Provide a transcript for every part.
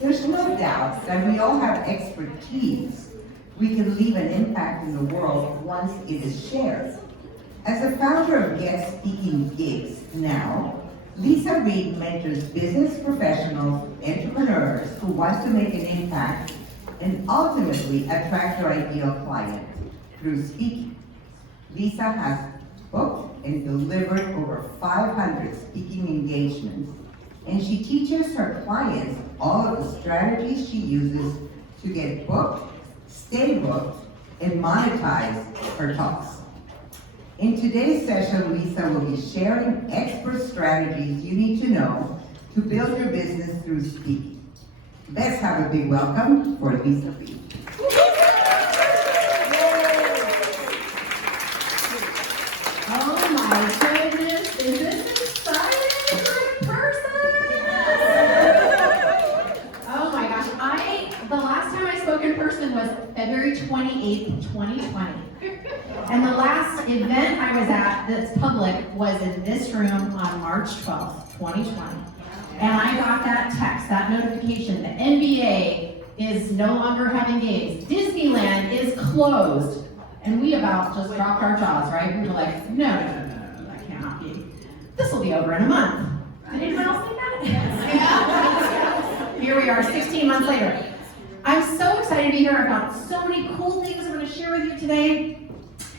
There's no doubt that we all have expertise. We can leave an impact in the world once it is shared. As the founder of Get Speaking Gigs Now, Leisa Reid mentors business professionals, entrepreneurs who want to make an impact and ultimately attract their ideal client through speaking. Leisa has booked and delivered over 500 speaking engagements, and she teaches her clients all of the strategies she uses to get booked, stay booked, and monetize her talks. In today's session, Leisa will be sharing expert strategies you need to know to build your business through speaking. Let's have a big welcome for Leisa Reid. Oh my goodness, is this exciting for a person? Oh my gosh, the last time I spoke in person was February 28th, 2020. And the last event I was at that's public was in this room on March 12th, 2020. And I got that text, that notification, the NBA is no longer having games. Disneyland is closed. And we about just dropped our jaws, right? We were like, no, that cannot be. This will be over in a month. Did anyone else think that? Yeah. Here we are, 16 months later. I'm so excited to be here. I've got so many cool things I'm going to share with you today.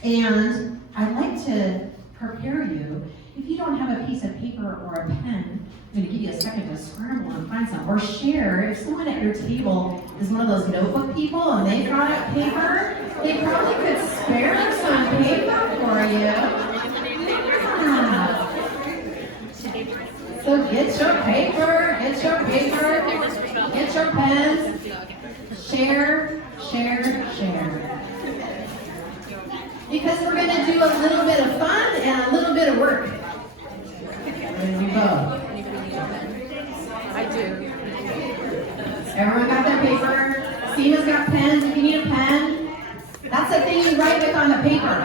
And I'd like to prepare you. If you don't have a piece of paper or a pen, I'm going to give you a second to scramble and find some. Or share, if someone at your table is one of those notebook people and they've got paper, they probably could spare some paper for you. Yeah. So get your paper, get your pens. Share. Because we're going to do a little bit of fun and a little bit of work. There you go. I do. Everyone got their paper? Seema's got pens. If you need a pen, that's the thing you write with on the paper.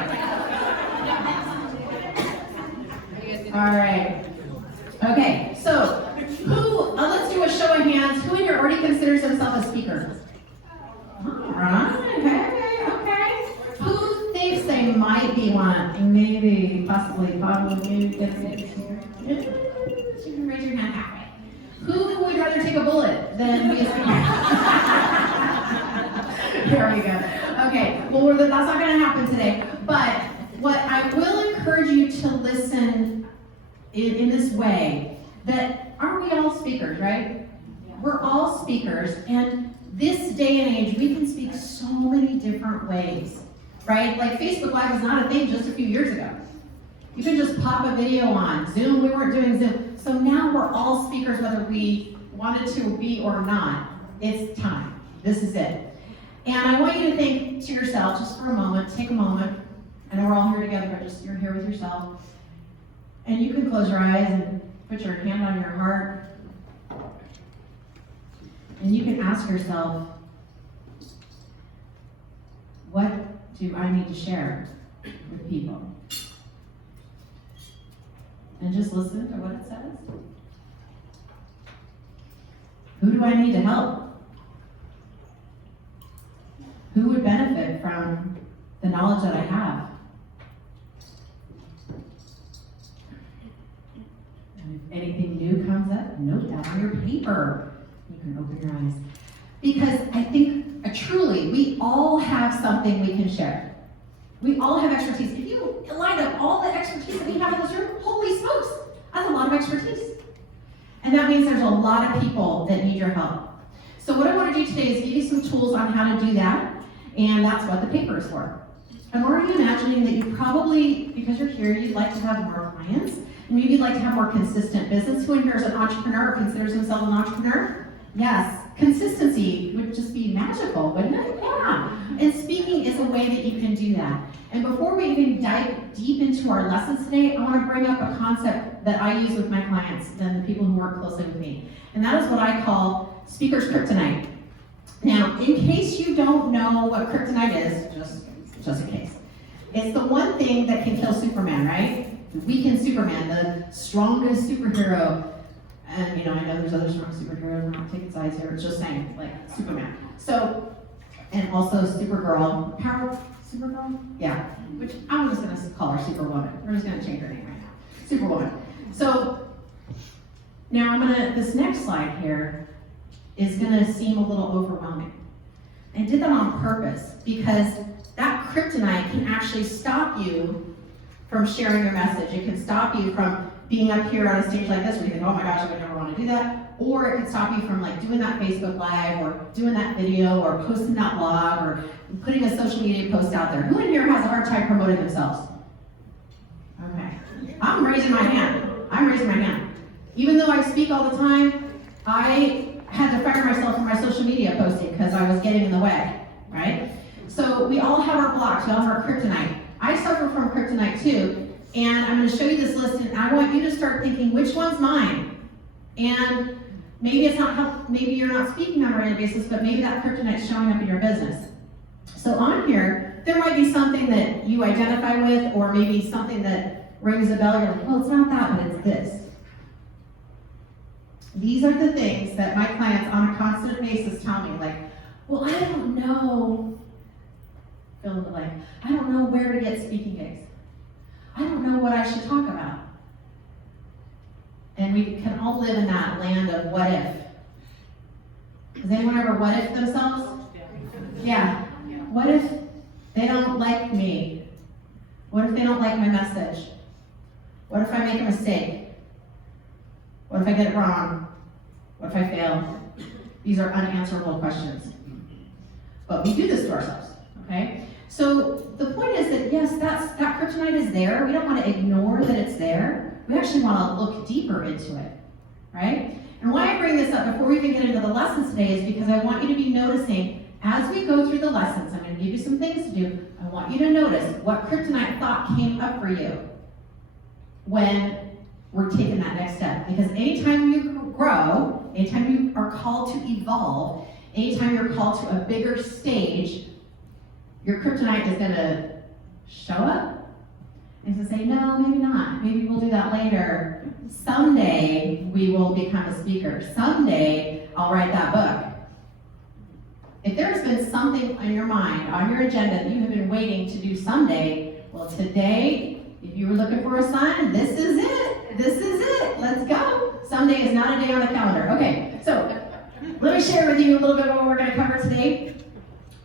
All right. Okay, so let's do a show of hands. Who in here already considers himself a speaker? All right, okay. Who thinks they might be one? Maybe, possibly, probably, maybe. You can raise your hand halfway. Who would rather take a bullet than be a speaker? There we go. Okay, well, that's not going to happen today. But what I will encourage you to listen in this way, that aren't we all speakers, right? We're all speakers, and this day and age, we can speak so many different ways, right? Like Facebook Live was not a thing just a few years ago. You can just pop a video on. Zoom, we weren't doing Zoom. So now we're all speakers, whether we wanted to be or not. It's time. This is it. And I want you to think to yourself, just for a moment, take a moment. I know we're all here together, but just you're here with yourself. And you can close your eyes and put your hand on your heart. And you can ask yourself, what do I need to share with people? And just listen to what it says. Who do I need to help? Who would benefit from the knowledge that I have? And if anything new comes up, note that on your paper. You can open your eyes. Because I think, truly, we all have something we can share. We all have expertise. If you line up all the expertise that we have in this room, holy smokes, that's a lot of expertise. And that means there's a lot of people that need your help. So what I want to do today is give you some tools on how to do that, and that's what the paper is for. I'm already imagining that you probably, because you're here, you'd like to have more clients, and maybe you'd like to have more consistent business. Who in here is an entrepreneur or considers himself an entrepreneur? Yes. Consistency would just be magical, wouldn't it? Yeah. And speaking is a way that you can do that. And before we even dive deep into our lessons today, I want to bring up a concept that I use with my clients and the people who work closely with me. And that is what I call speaker's kryptonite. Now, in case you don't know what kryptonite is, just in case, it's the one thing that can kill Superman, right? The weakened Superman, the strongest superhero And I know there's others from superheroes, we're not taking sides here, it's just saying, like, Superman. So, and also Supergirl, Supergirl? Yeah, which I'm just gonna call her Superwoman. We're just gonna change her name right now. Superwoman. So, now this next slide here is gonna seem a little overwhelming. I did that on purpose because that kryptonite can actually stop you from sharing your message. It can stop you from being up here on a stage like this where you think, oh my gosh, I would never want to do that. Or it can stop you from like doing that Facebook Live or doing that video or posting that blog or putting a social media post out there. Who in here has a hard time promoting themselves? Okay. I'm raising my hand. Even though I speak all the time, I had to fire myself from my social media posting because I was getting in the way, right? So we all have our blocks, we all have our kryptonite. I suffer from kryptonite too. And I'm going to show you this list, and I want you to start thinking, which one's mine? And maybe it's not maybe you're not speaking on a regular basis, but maybe that kryptonite's showing up in your business. So on here, there might be something that you identify with, or maybe something that rings a bell. You're like, well, it's not that, but it's this. These are the things that my clients on a constant basis tell me, like, well, I don't know, fill in the blank. I don't know where to get speaking gigs. I don't know what I should talk about. And we can all live in that land of what if. Has anyone ever what if themselves? Yeah. What if they don't like me? What if they don't like my message? What if I make a mistake? What if I get it wrong? What if I fail? These are unanswerable questions. But we do this to ourselves, okay? So the point is that yes, that kryptonite is there. We don't want to ignore that it's there. We actually want to look deeper into it, right? And why I bring this up before we even get into the lessons today is because I want you to be noticing as we go through the lessons. I'm going to give you some things to do. I want you to notice what kryptonite thought came up for you when we're taking that next step. Because anytime you grow, anytime you are called to evolve, anytime you're called to a bigger stage, your kryptonite is going to show up and to say, no, maybe not. Maybe we'll do that later. Someday we will become a speaker. Someday I'll write that book. If there's been something on your mind, on your agenda that you have been waiting to do someday, well, today, if you were looking for a sign, this is it. This is it. Let's go. Someday is not a day on the calendar. Okay, so let me share with you a little bit of what we're going to cover today.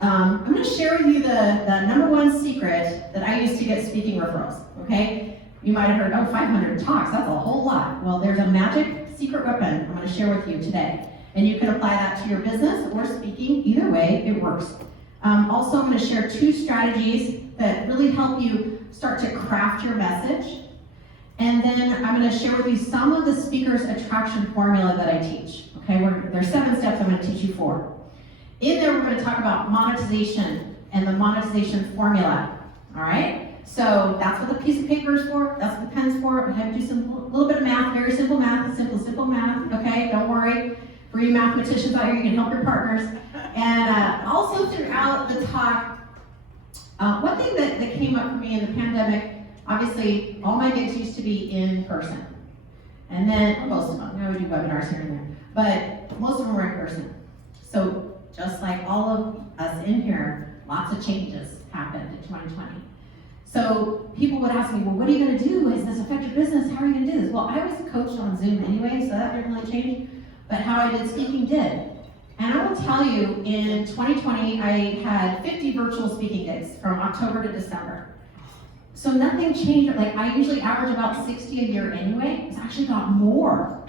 I'm going to share with you the number one secret that I use to get speaking referrals, okay? You might have heard, oh, 500 talks, that's a whole lot. Well, there's a magic secret weapon I'm going to share with you today. And you can apply that to your business or speaking. Either way, it works. Also, I'm going to share 2 strategies that really help you start to craft your message. And then I'm going to share with you some of the speaker's attraction formula that I teach. Okay, there's 7 steps I'm going to teach you 4. In there, we're going to talk about monetization and the monetization formula. All right? So that's what the piece of paper is for. That's what the pen's for. We have to do a little bit of math, very simple math, simple math. Okay, don't worry. For you mathematicians out here, you can help your partners. And also throughout the talk, one thing that came up for me in the pandemic, obviously, all my gigs used to be in person. And then, most of them, I would do webinars here and there, but most of them were in person. So just like all of us in here, lots of changes happened in 2020. So people would ask me, well, what are you going to do? Does this affect your business? How are you going to do this? Well, I was coached on Zoom anyway, so that didn't really change. But how I did speaking did. And I will tell you, in 2020, I had 50 virtual speaking gigs from October to December. So nothing changed. Like, I usually average about 60 a year anyway. It's actually got more.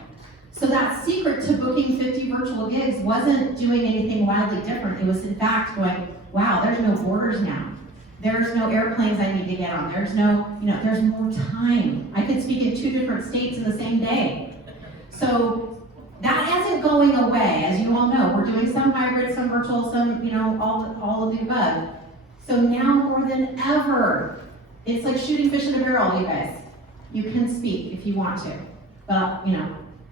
So that secret to booking 50 virtual gigs wasn't doing anything wildly different. It was in fact going, wow, there's no borders now. There's no airplanes I need to get on. There's no, there's more time. I could speak in 2 different states in the same day. So that isn't going away, as you all know. We're doing some hybrid, some virtual, some, all of the above. So now more than ever, it's like shooting fish in a barrel, you guys. You can speak if you want to, but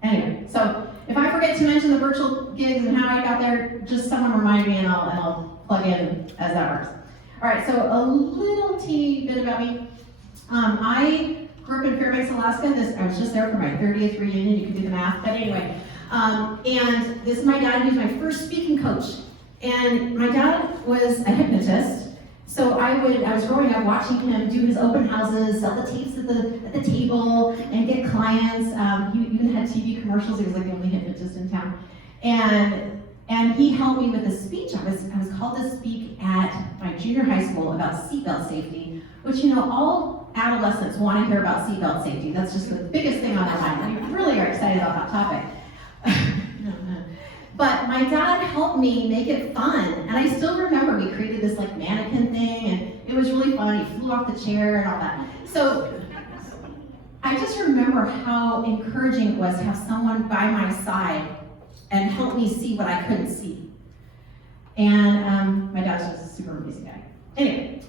anyway. So if I forget to mention the virtual gigs and how I got there, just someone remind me and I'll plug in as that works. All right, so a little teeny bit about me. I grew up in Fairbanks, Alaska. I was just there for my 30th reunion. You can do the math, but anyway. And this is my dad, who's my first speaking coach. And my dad was a hypnotist. So I was growing up watching him do his open houses, sell the tapes at the table, and get clients. He even had TV commercials. He was like the only hypnotist in town. And he helped me with a speech. I was called to speak at my junior high school about seatbelt safety, which, you know, all adolescents want to hear about seatbelt safety. That's just the biggest thing on their mind. We really are excited about that topic. But my dad helped me make it fun. And I still remember we created this like mannequin thing, and it was really fun. He flew off the chair and all that. So I just remember how encouraging it was to have someone by my side and help me see what I couldn't see. And my dad's just a super amazing guy. Anyway,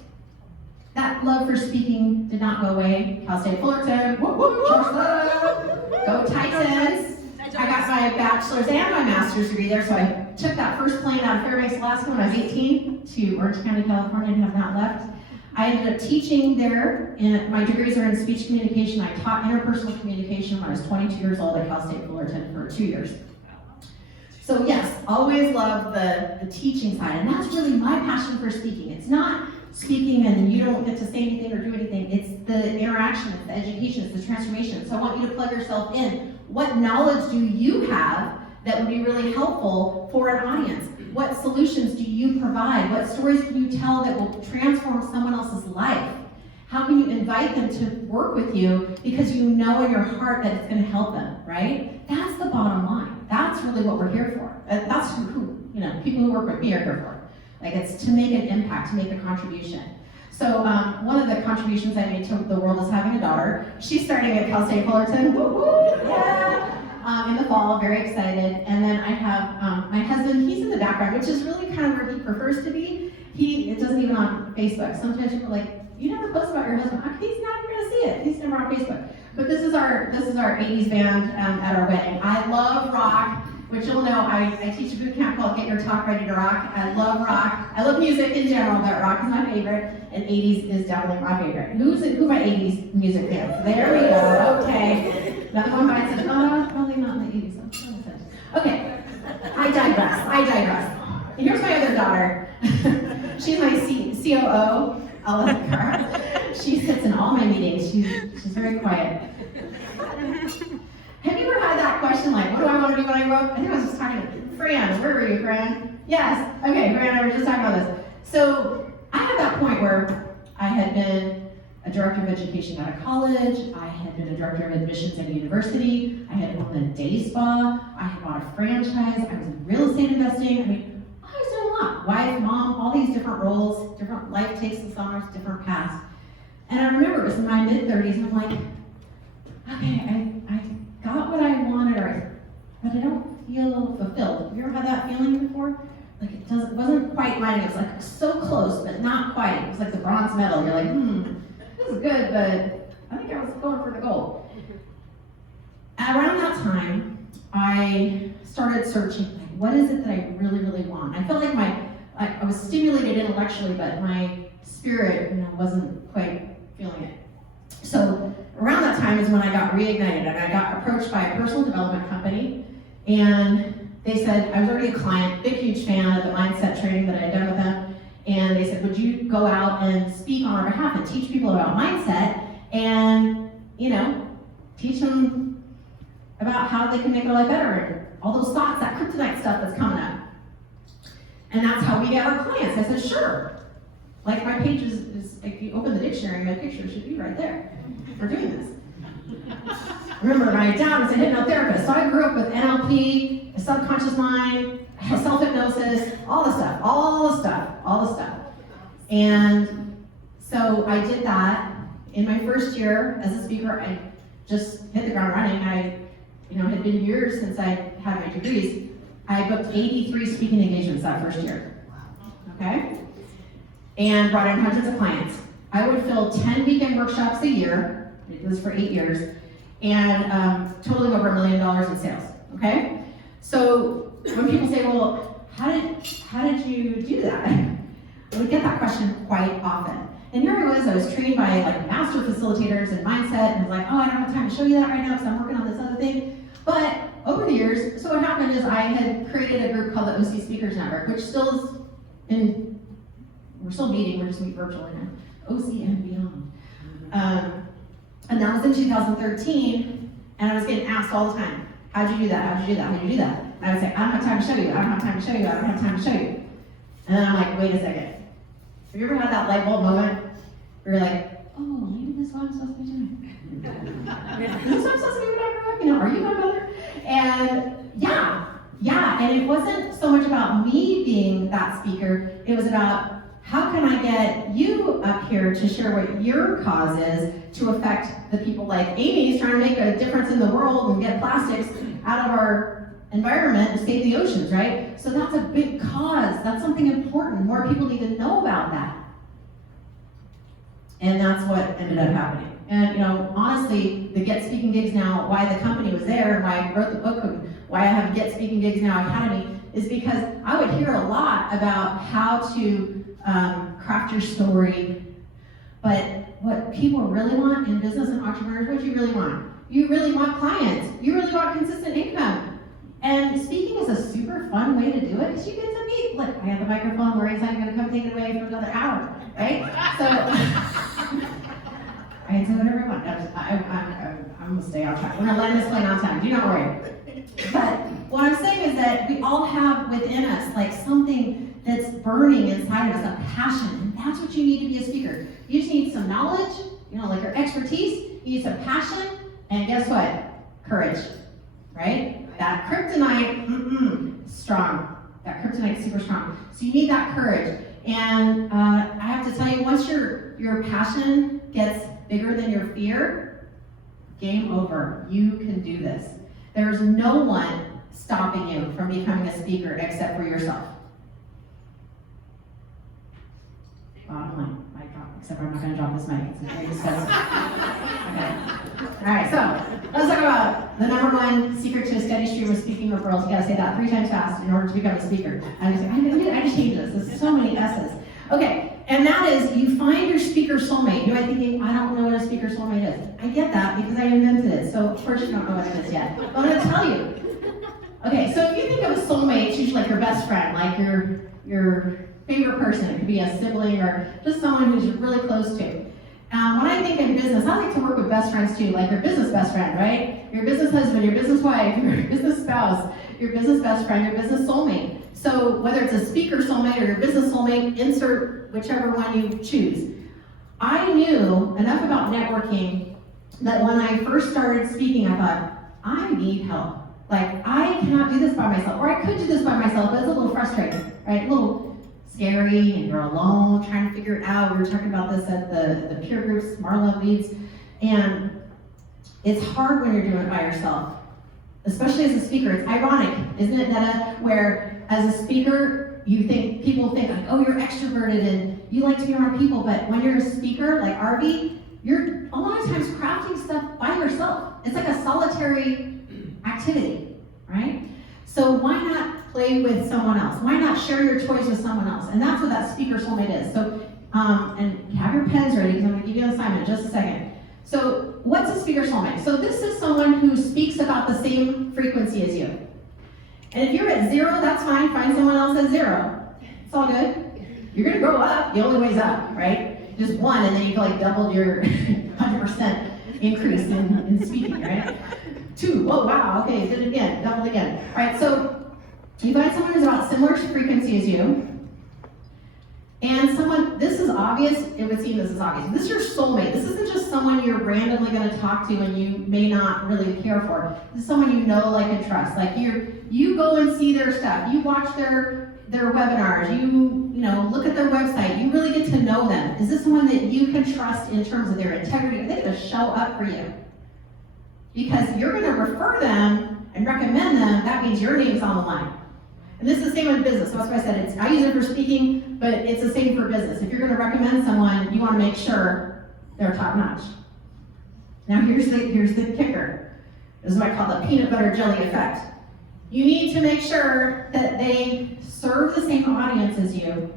that love for speaking did not go away. Cal State Fullerton, whoop, whoop, go Titans. I got my bachelor's and my master's degree there, so I took that first plane out of Fairbanks, Alaska when I was 18 to Orange County, California, and have not left. I ended up teaching there, and my degrees are in speech communication. I taught interpersonal communication when I was 22 years old at Cal State Fullerton for 2 years. So yes, always loved the teaching side, and that's really my passion for speaking. It's not speaking and you don't get to say anything or do anything. It's the interaction, it's the education, it's the transformation. So I want you to plug yourself in. What knowledge do you have that would be really helpful for an audience? What solutions do you provide? What stories can you tell that will transform someone else's life? How can you invite them to work with you because you know in your heart that it's going to help them, right? That's the bottom line. That's really what we're here for. That's who people who work with me are here for. Like, it's to make an impact, to make a contribution. So one of the contributions I made to the world is having a daughter. She's starting at Cal State Fullerton, in the fall, very excited. And then I have my husband, he's in the background, which is really kind of where he prefers to be. It doesn't even on Facebook. Sometimes people are like, you never post about your husband. He's not even gonna see it. He's never on Facebook. But this is our 80s band at our wedding. I love rock, which you'll know, I teach a boot camp called Get Your Talk Ready to Rock. I love rock. I love music in general, but rock is my favorite, and 80s is definitely my favorite. Who are my 80s music fans? There we go, okay. Another one bites it. Oh, probably not in the 80s. Okay, I digress. And here's my other daughter. She's my COO, Alyssa. She sits in all my meetings. She's very quiet. Have you ever had that question, like, what do I want to do when I grow up? I think I was just talking to Fran. Where were you, Fran? Yes. Okay, Fran and I were just talking about this. So I had that point where I had been a director of education out of college. I had been a director of admissions at a university. I had owned a day spa. I had bought a franchise. I was in real estate investing. I mean, I was doing a lot. Wife, mom, all these different roles, different life takes and summers, different paths. And I remember it was in my mid-30s, and I'm like, okay, I got what I wanted, but I don't feel fulfilled. Have you ever had that feeling before? Like it wasn't quite right. It was like so close, but not quite. It was like the bronze medal. You're like, this is good, but I think I was going for the gold. And around that time, I started searching, like, what is it that I really, really want? I felt like I was stimulated intellectually, but my spirit, wasn't quite feeling it. So around that time is when I got reignited, and I got approached by a personal development company, and they said, I was already a client, big, huge fan of the mindset training that I had done with them, and they said, would you go out and speak on our behalf and teach people about mindset and, teach them about how they can make their life better, and all those thoughts, that kryptonite stuff that's coming up. And that's how we get our clients. I said, sure. Like my page is if you open the dictionary, my picture should be right there. We're doing this. Remember, my dad was a hypnotherapist, so I grew up with NLP, the subconscious mind, self-hypnosis, all the stuff. And so I did that. In my first year as a speaker, I just hit the ground running. Had been years since I had my degrees. I booked 83 speaking engagements that first year. Okay? And brought in hundreds of clients. I would fill 10 weekend workshops a year. It was for 8 years. And totaling over $1 million in sales, okay? So when people say, well, how did you do that? I would get that question quite often. And here I was trained by like master facilitators and mindset, and I was like, oh, I don't have time to show you that right now because I'm working on this other thing. But over the years, so what happened is I had created a group called the OC Speakers Network, which still is we're still meeting, we're just meeting virtually now, OC and beyond. And that was in 2013, and I was getting asked all the time, how'd you do that, how'd you do that, how'd you do that? And I would say, I don't have time to show you, I don't have time to show you, I don't have time to show you. And then I'm like, wait a second. Have you ever had that light bulb moment where you're like, oh, maybe this is what I'm supposed to be doing? Is this what I'm supposed to do when I grow up? You know, are you my mother? And yeah, and it wasn't so much about me being that speaker, it was about how can I get you up here to share what your cause is to affect the people like Amy's trying to make a difference in the world and get plastics out of our environment and save the oceans, right? So that's a big cause. That's something important. More people need to know about that. And that's what ended up happening. And you know, honestly, the Get Speaking Gigs Now, why the company was there and why I wrote the book and why I have Get Speaking Gigs Now Academy is because I would hear a lot about how to craft your story, but what people really want in business and entrepreneurs, what you really want? You really want clients. You really want consistent income. And speaking is a super fun way to do it because you get to meet, look, I have the microphone, Lori's not going to come take it away for another hour, right? So, I can say whatever I want. I'm going to stay on track. We're going to land this plane on time, do not worry. But what I'm saying is that we all have within us like something that's burning inside of us, a passion, and that's what you need to be a speaker. You just need some knowledge, you know, like your expertise, you need some passion, and guess what? Courage, right? That kryptonite, strong. That kryptonite's super strong. So you need that courage. And I have to tell you, once your passion gets bigger than your fear, game over. You can do this. There's no one stopping you from becoming a speaker except for yourself. Bottom line, mic drop, except I'm not going to drop this mic. It's very expensive. Okay. All right, so let's talk about the number one secret to a steady stream of speaking referrals. You got to say that 3 times fast in order to become a speaker. I just changed this. There's so many S's. Okay, and that is you find your speaker soulmate. You might be thinking, I don't know what a speaker soulmate is. I get that because I invented it. So of course you don't know what it is yet. But I'm going to tell you. Okay, so if you think of a soulmate, it's usually like your best friend, like your favorite person. It could be a sibling or just someone who's really close to. When I think in business, I like to work with best friends too, like your business best friend, right? Your business husband, your business wife, your business spouse, your business best friend, your business soulmate. So whether it's a speaker soulmate or your business soulmate, insert whichever one you choose. I knew enough about networking that when I first started speaking, I thought, I need help. Like, I cannot do this by myself, or I could do this by myself, but it's a little frustrating, right? A little scary, and you're alone, trying to figure it out. We were talking about this at the peer groups, Marla leads, and it's hard when you're doing it by yourself, especially as a speaker. It's ironic, isn't it, Netta, where as a speaker, people think like, oh, you're extroverted and you like to be around people, but when you're a speaker, like Arby, you're a lot of times crafting stuff by yourself. It's like a solitary activity, right? So why not play with someone else? Why not share your toys with someone else? And that's what that speaker soulmate is. So, and have your pens ready because I'm going to give you an assignment in just a second. So what's a speaker soulmate? So this is someone who speaks about the same frequency as you. And if you're at 0, that's fine. Find someone else at 0. It's all good. You're going to grow up. The only way's up, right? Just 1, and then you feel like doubled your 100% increase in speaking, right? 2, oh wow, okay, did it again, doubled again. All right, so you find someone who's about similar frequency as you, and someone, this is obvious, it would seem this is obvious. This is your soulmate. This isn't just someone you're randomly going to talk to and you may not really care for. This is someone you know, like, and trust. Like, you go and see their stuff, you watch their webinars, you look at their website, you really get to know them. Is this someone that you can trust in terms of their integrity? Are they going to show up for you? Because you're going to refer them and recommend them, that means your name's on the line. And this is the same with business. So that's why I said I use it for speaking, but it's the same for business. If you're going to recommend someone, you want to make sure they're top notch. Now here's the kicker. This is what I call the peanut butter jelly effect. You need to make sure that they serve the same audience as you,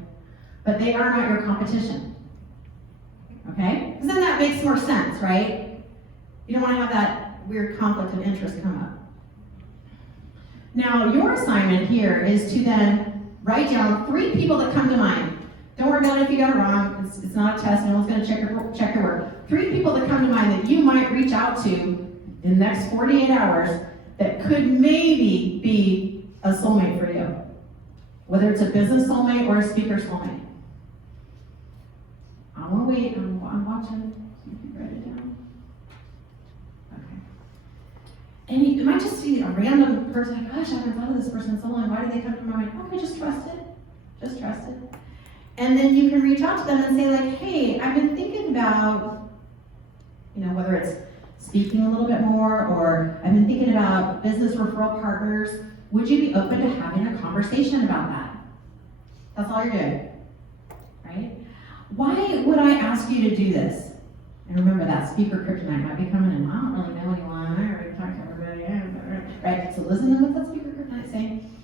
but they are not your competition. okay? Because then that makes more sense, right? You don't want to have that weird conflict of interest come up. Now, your assignment here is to then write down 3 people that come to mind. Don't worry about it if you got it wrong. It's not a test. No one's going to check your work. 3 people that come to mind that you might reach out to in the next 48 hours that could maybe be a soulmate for you. Whether it's a business soulmate or a speaker soulmate. I want to wait. I'm watching. You can write it down. Okay. And it might just be a random person. Like, gosh, I haven't thought of this person in so long. Why did they come to my mind? Okay, just trust it. Just trust it. And then you can reach out to them and say, like, hey, I've been thinking about, whether it's speaking a little bit more, or I've been thinking about business referral partners. Would you be open to having a conversation about that? That's all you're doing, right? Why would I ask you to do this? And remember, that speaker kryptonite might be coming in. I don't really know anyone. I already talked to everybody. Right? So listen to what that speaker kryptonite is saying.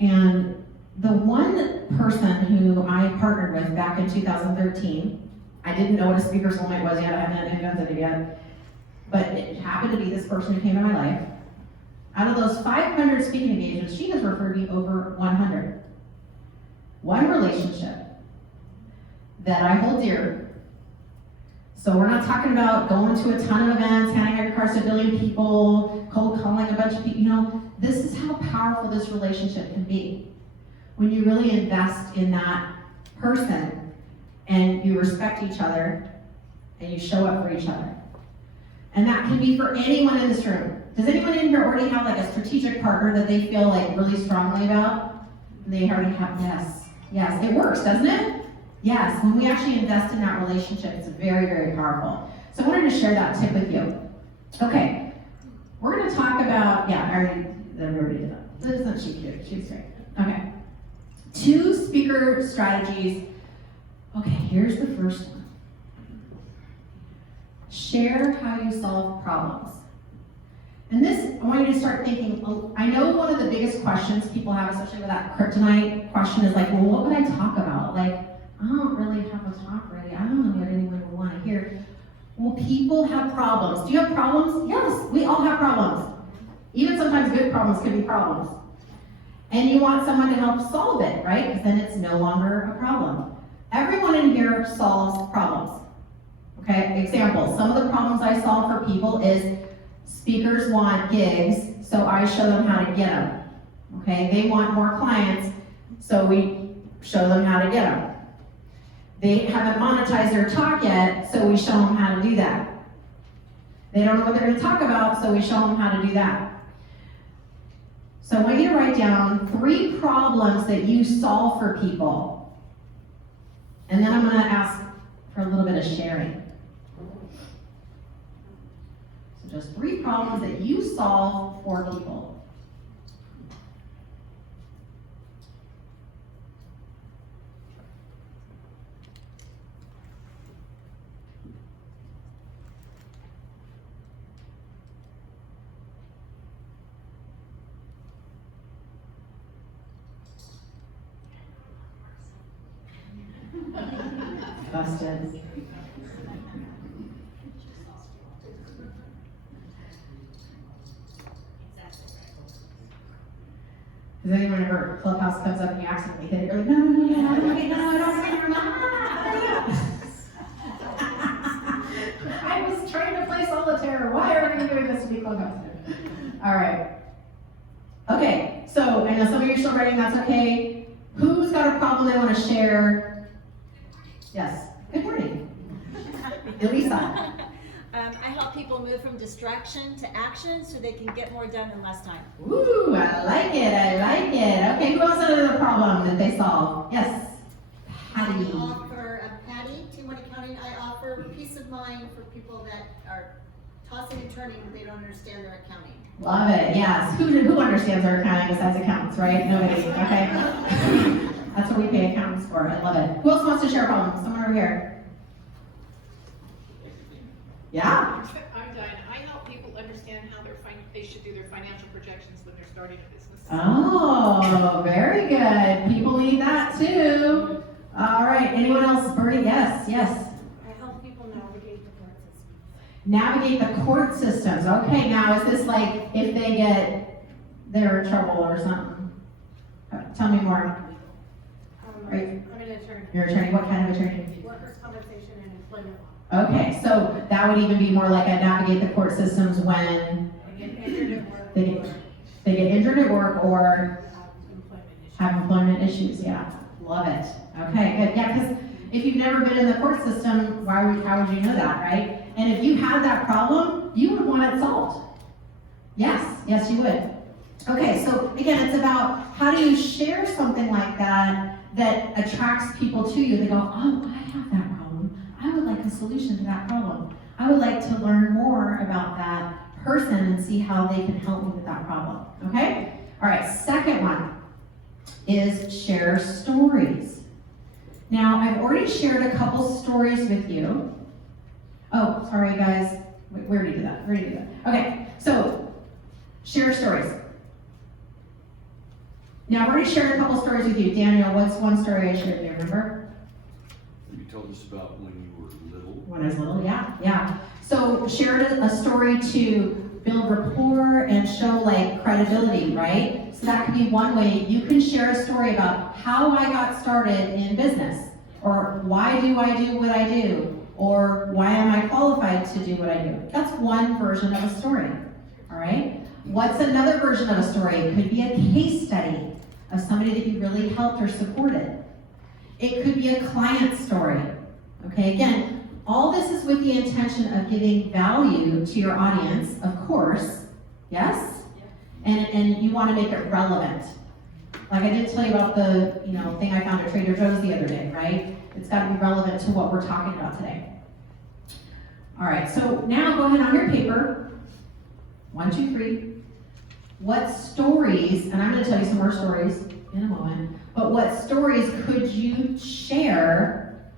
And the one person who I partnered with back in 2013, I didn't know what a speaker soulmate was yet. I haven't invented it yet. But it happened to be this person who came in my life. Out of those 500 speaking engagements, she has referred me over 100. One relationship that I hold dear. So we're not talking about going to a ton of events, handing out your cards to a billion people, cold calling a bunch of people. This is how powerful this relationship can be. When you really invest in that person and you respect each other and you show up for each other. And that can be for anyone in this room. Does anyone in here already have like a strategic partner that they feel like really strongly about? They already have, yes, it works, doesn't it? Yes, when we actually invest in that relationship, it's very, very powerful. So I wanted to share that tip with you. Okay, we're gonna talk about, I already did that. Isn't she cute? She's great. Okay, 2 speaker strategies. Okay, here's the first one. Share how you solve problems. And this, I want you to start thinking, I know one of the biggest questions people have, especially with that kryptonite question, is like, well, what would I talk about? Like, I don't really have a talk ready. I don't know what anyone would want to hear. Well, people have problems. Do you have problems? Yes, we all have problems. Even sometimes good problems can be problems. And you want someone to help solve it, right? Because then it's no longer a problem. Everyone in here solves problems. Okay, example, some of the problems I solve for people is speakers want gigs, so I show them how to get them. Okay, they want more clients, so we show them how to get them. They haven't monetized their talk yet, so we show them how to do that. They don't know what they're going to talk about, so we show them how to do that. So I want you to write down 3 problems that you solve for people. And then I'm going to ask for a little bit of sharing. So just 3 problems that you solve for people. Busted. Does anyone ever Clubhouse comes up and you accidentally hit it? You're like, no, I don't remember. I was trying to play solitaire. Why are we doing this to be Clubhouse? All right. Okay, so I know some of you are still writing, that's okay. Who's got a problem they want to share? Yes. Good morning. Leisa. I help people move from distraction to action so they can get more done in less time. Ooh, I like it. Okay, who else has a problem that they solve? Yes. Patty. I offer, Patty, T1 Accounting, I offer peace of mind for people that are tossing and turning when they don't understand their accounting. Love it, yes. Who understands our accounting besides accountants, right? Nobody, okay? That's what we pay accountants for. I love it. Who else wants to share a problem? Someone over here. Yeah? I'm Diana. I help people understand how they should do their financial projections when they're starting a business. Oh, very good. People need that too. All right, anyone else? Bernie, yes, yes. I help people navigate the court system. Navigate the court systems. Okay, now is this like if they're in trouble or something? Tell me more. Right. I'm an attorney. You're an attorney. What kind of attorney? Workers' compensation and employment law. Okay, so that would even be more like a navigate the court systems when I get injured at work. they get injured at work or Employment issues. have employment issues. Yeah, love it. Okay, good. Yeah, because if you've never been in the court system, how would you know that, right? And if you had that problem, you would want it solved. Yes, you would. Okay, so again, it's about how do you share something like that that attracts people to you. They go, oh, I have that problem. I would like a solution to that problem. I would like to learn more about that person and see how they can help me with that problem. Okay? All right, second one is share stories. Now, I've already shared a couple stories with you. Oh, sorry guys. Wait, we already did that. Okay, so share stories. Now, I've already shared a couple stories with you. Daniel, what's one story I shared? Do you remember? You told us about when you were little. When I was little, yeah. So shared a story to build rapport and show like credibility, right? So that could be one way. You can share a story about how I got started in business, or why do I do what I do, or why am I qualified to do what I do. That's one version of a story, all right? What's another version of a story? It could be a case study of somebody that you really helped or supported. It could be a client story, okay? Again, all this is with the intention of giving value to your audience, of course, yes? And you want to make it relevant. Like I did tell you about the thing I found at Trader Joe's the other day, right? It's got to be relevant to what we're talking about today. All right, so now go ahead on your paper. 1, 2, 3. What stories, and I'm going to tell you some more stories in a moment, but what stories could you share,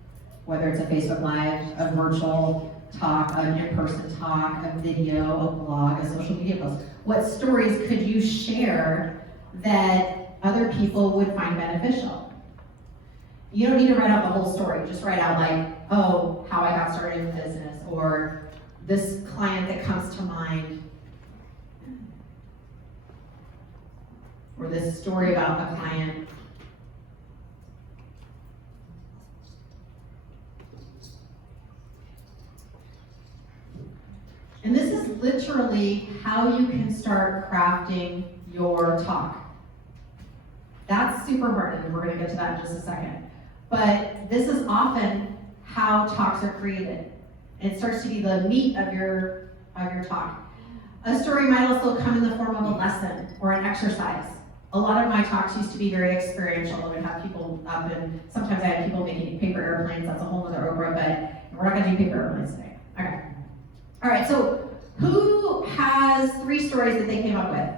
whether it's a Facebook Live, a virtual talk, an in-person talk, a video, a blog, a social media post? What stories could you share that other people would find beneficial? You don't need to write out the whole story. Just write out like, oh, how I got started in business, or this client that comes to mind, or this story about a client. And this is literally how you can start crafting your talk. That's super important, and we're going to get to that in just a second. But this is often how talks are created. It starts to be the meat of your talk. A story might also come in the form of a lesson or an exercise. A lot of my talks used to be very experiential. I would have people up, and sometimes I had people making paper airplanes. That's a whole other Oprah, but we're not going to do paper airplanes today. Okay. All right, so who has 3 stories that they came up with?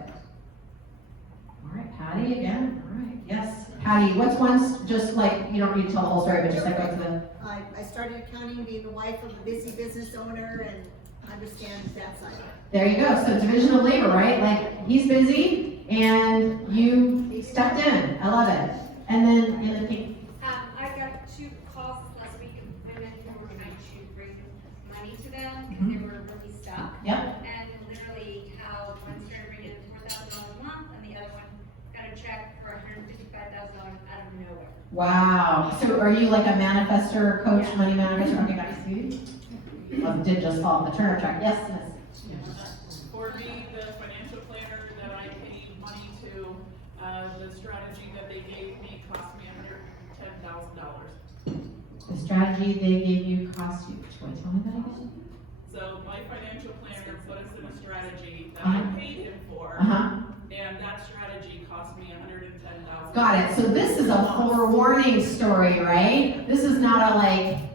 All right, Patty again. All right, yes. Patty, what's one, just like, you don't need to tell the whole story, but just like go to the... I started accounting, being the wife of a busy business owner, and understand that side. There you go. So division of labor, right? Like, he's busy, and you stepped in. I love it. And then in the pink. I got 2 calls last week of women who were trying to bring money to them because they were really stuck. Yep. And literally how one's trying to bring in $4,000 a month and the other one got a check for $155,000 out of nowhere. Wow. So are you like a manifestor, coach, Yeah. money manifestor? Okay, nice. Well, did just fall off the turnip truck. Yes, yes. For me, the financial planner that I paid money to, the strategy that they gave me cost me $110,000. The strategy they gave you cost you. Wait, tell me that again. So my financial planner put us in a strategy that I paid him for, Uh-huh. and that strategy cost me $110,000. Got it. So this is a forewarning story, right? This is not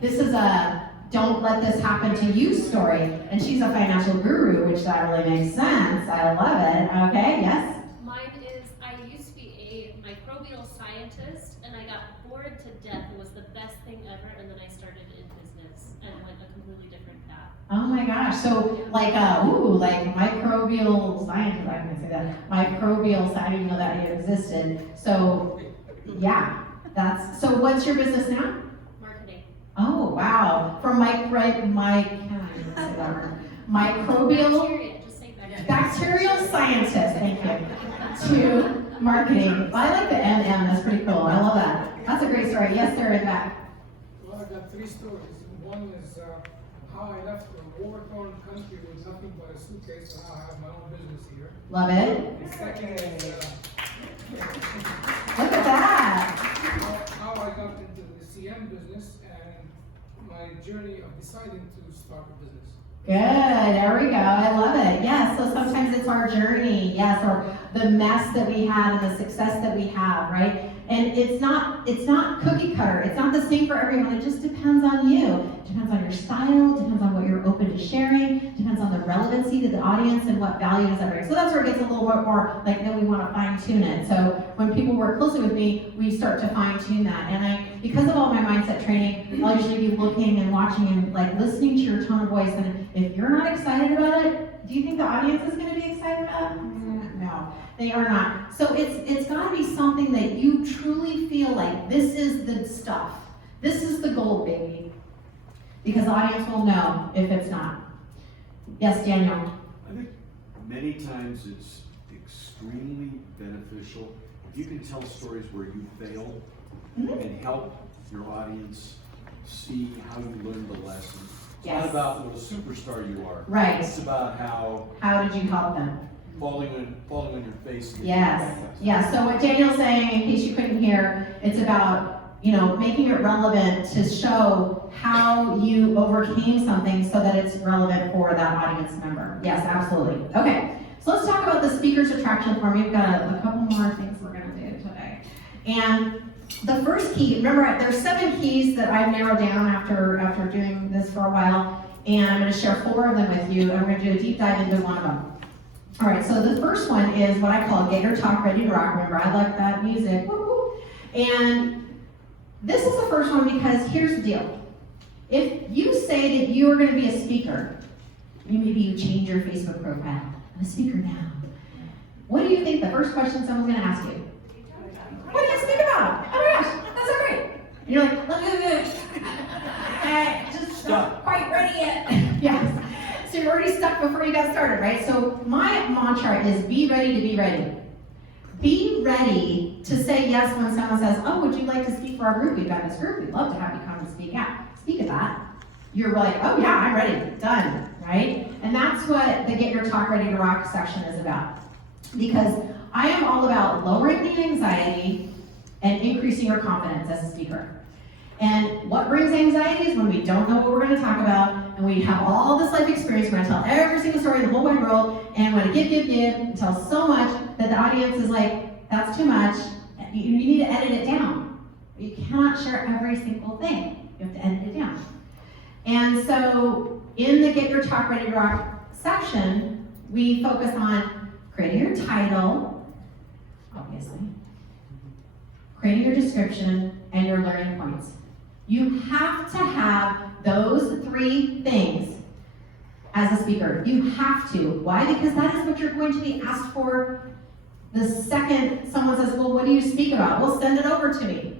this is a don't let this happen to you story. And she's a financial guru, which that really makes sense. I love it. Okay, yes? Mine is, I used to be a microbial scientist, and I got bored to death. It was the best thing ever, and then I started in business and went a completely different path. Oh my gosh. So like microbial scientist, I'm gonna say that. Microbial science, I didn't even know that even existed. So yeah. So what's your business now? Marketing. Oh, wow. From microbial, Bacteria, just say bacteria. bacterial scientist, thank you, to marketing. I like the MM, that's pretty cool. I love that. That's a great story. Yes, sir, in back. Well, I got 3 stories. One is how I left a war-torn country with nothing but a suitcase, and now I have my own business here. Love it. The second is Look at that. how I got into the CM business and my journey of deciding to start a business. Good, there we go. I love it. Yes, so sometimes it's our journey, yes, or the mess that we have and the success that we have, right? And it's not cookie cutter. It's not the same for everyone. It just depends on you. It depends on your style, depends on what you're open to sharing, depends on the relevancy to the audience and what value does that bring. So that's where it gets a little bit more like, no, we want to fine tune it. So when people work closely with me, we start to fine tune that. And because of all my mindset training, I'll usually be looking and watching and like listening to your tone of voice. And if you're not excited about it, do you think the audience is going to be excited about it? No, they are not. So it's got to be something that you truly feel like this is the stuff. This is the gold, baby. Because the audience will know if it's not. Yes, Daniel. I think many times it's extremely beneficial if you can tell stories where you failed and help your audience see how you learned the lesson. It's Yes. not about what a superstar you are. Right. It's about how How did you help them? falling on your face. Yes. Yeah. So what Daniel's saying, in case you couldn't hear, it's about making it relevant to show how you overcame something so that it's relevant for that audience member. Yes, absolutely. Okay. So let's talk about the speaker's attraction form. We've got a couple more things we're going to do today. And the first key, remember, there's 7 keys that I've narrowed down after doing this for a while, and I'm going to share 4 of them with you, and we're going to do a deep dive into one of them. All right, so the first one is what I call get your talk ready to rock. Remember, I like that music. Woo-hoo. And this is the first one because here's the deal. If you say that you are going to be a speaker, maybe you change your Facebook profile. I'm a speaker now. What do you think the first question someone's going to ask you? What do you speak about? Oh my gosh, that's so great. And you're like, just not quite ready yet. Yes. So you're already stuck before you got started, right? So my mantra is be ready to be ready. Be ready to say yes when someone says, oh, would you like to speak for our group? We've got this group. We'd love to have you come and speak. Yeah, speak at that. You're like, oh yeah, I'm ready. Done, right? And that's what the Get Your Talk Ready to Rock section is about. Because I am all about lowering the anxiety and increasing your confidence as a speaker. And what brings anxiety is when we don't know what we're going to talk about, and we have all this life experience. We're going to tell every single story in the whole wide world, and we're going to give, and tell so much that the audience is like, that's too much. You need to edit it down. You cannot share every single thing. You have to edit it down. And so in the Get Your Talk Ready to Rock section, we focus on creating your title, obviously, creating your description, and your learning points. You have to have those 3 things as a speaker. You have to. Why? Because that is what you're going to be asked for the second someone says, well, what do you speak about? Well, send it over to me.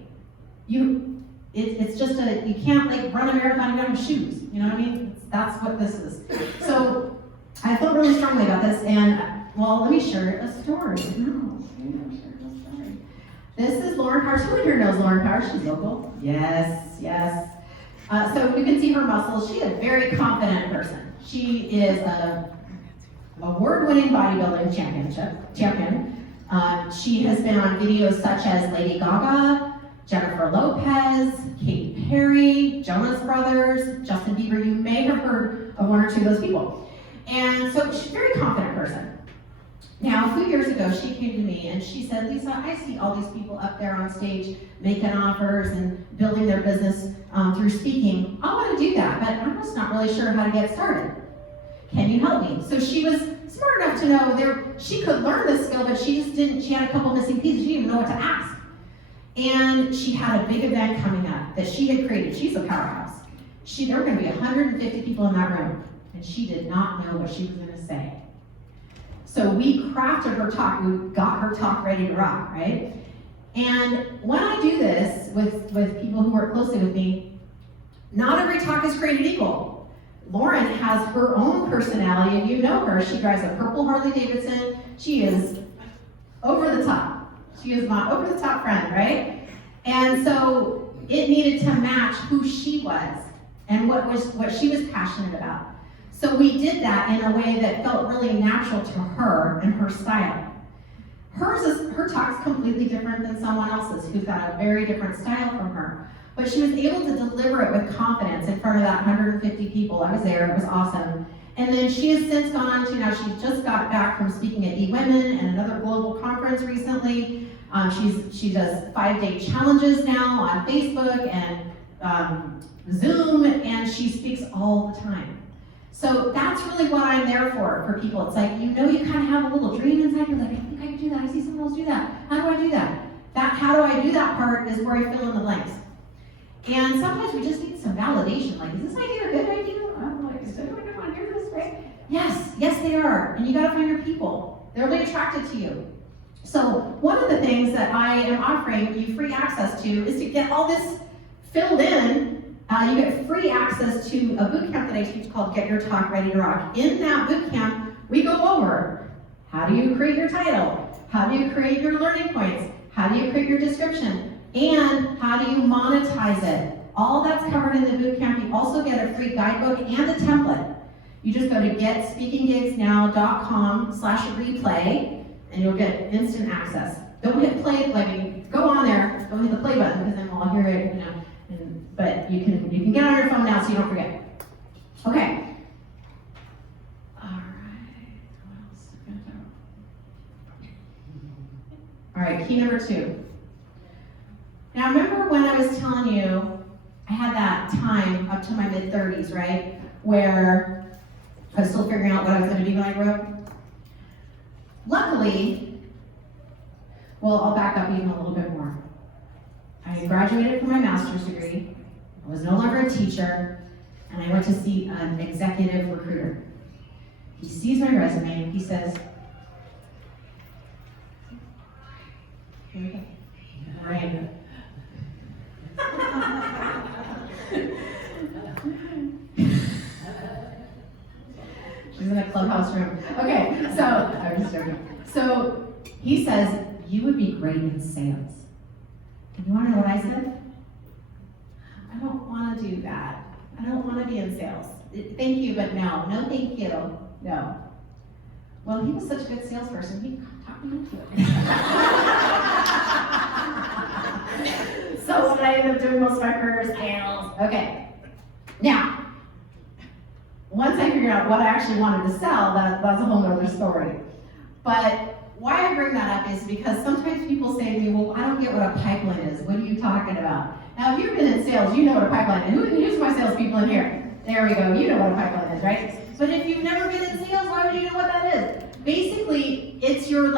It's just you can't like run a marathon and you don't have shoes. You know what I mean? That's what this is. So I feel really strongly about this, and well, let me share a story. This is Lauren Powers. Who in here knows Lauren Powers? She's local. Yes. So you can see her muscles. She's a very confident person. She is an award-winning bodybuilding champion. She has been on videos such as Lady Gaga, Jennifer Lopez, Katy Perry, Jonas Brothers, Justin Bieber. You may have heard of 1 or 2 of those people. And so she's a very confident person. Now, a few years ago, she came to me and she said, Lisa, I see all these people up there on stage making offers and building their business through speaking. I want to do that, but I'm just not really sure how to get started. Can you help me? So she was smart enough to know she could learn this skill, but she just didn't, she had a couple missing pieces. She didn't even know what to ask. And she had a big event coming up that she had created. She's a powerhouse. There were going to be 150 people in that room, and she did not know what she was going to say. So we crafted her talk. We got her talk ready to rock, right? And when I do this with people who work closely with me, not every talk is created equal. Lauren has her own personality, and you know her. She drives a purple Harley Davidson. She is over the top. She is my over the top friend, right? And so it needed to match who she was and what she was passionate about. So we did that in a way that felt really natural to her and her style. Her talk's completely different than someone else's who's got a very different style from her. But she was able to deliver it with confidence in front of that 150 people. I was there, it was awesome. And then she has since gone on to, now she just got back from speaking at eWomen and another global conference recently. She does 5-day challenges now on Facebook and Zoom, and she speaks all the time. So that's really what I'm there for people. It's like, you kind of have a little dream inside, you're like, I think I can do that, I see someone else do that. How do I do that? That how do I do that part is where I fill in the blanks. And sometimes we just need some validation, like, is this idea a good idea? I'm like, is anyone gonna want to hear this, right? Yes, they are, and you gotta find your people. They'll be attracted to you. So one of the things that I am offering you free access to is to get all this filled in. You get free access to a boot camp that I teach called Get Your Talk Ready to Rock. In that boot camp, we go over how do you create your title, how do you create your learning points, how do you create your description, and how do you monetize it. All that's covered in the boot camp. You also get a free guidebook and a template. You just go to GetSpeakingGigsNow.com/replay, and you'll get instant access. Don't hit play, go on there, don't hit the play button, because then we'll hear it, but you can get on your phone now so you don't forget. Okay. All right, what else? All right, key number 2. Now remember when I was telling you, I had that time up to my mid-30s, right? Where I was still figuring out what I was gonna do when I grew up. Luckily, well, I'll back up even a little bit more. I graduated from my master's degree. I was no longer a teacher, and I went to see an executive recruiter. He sees my resume, and he says, here we go. Right. She's in a clubhouse room. Okay, so, I'm just joking. So, he says, you would be great in sales. And you want to know what I said? I don't want to do that. I don't want to be in sales. Thank you, but no. No, thank you. No. Well, he was such a good salesperson, he talked me into it. So what I ended up doing most of my career is sales. Okay. Now, once I figured out what I actually wanted to sell, that's a whole other story. But why I bring that up is because sometimes people say to me, well, I don't get what a pipeline is. What are you talking about? Now, if you've been in sales, you know what a pipeline is. Who's my salespeople in here? There we go. You know what a pipeline is, right? But if you've never been in sales, why would you know what that is? Basically, it's your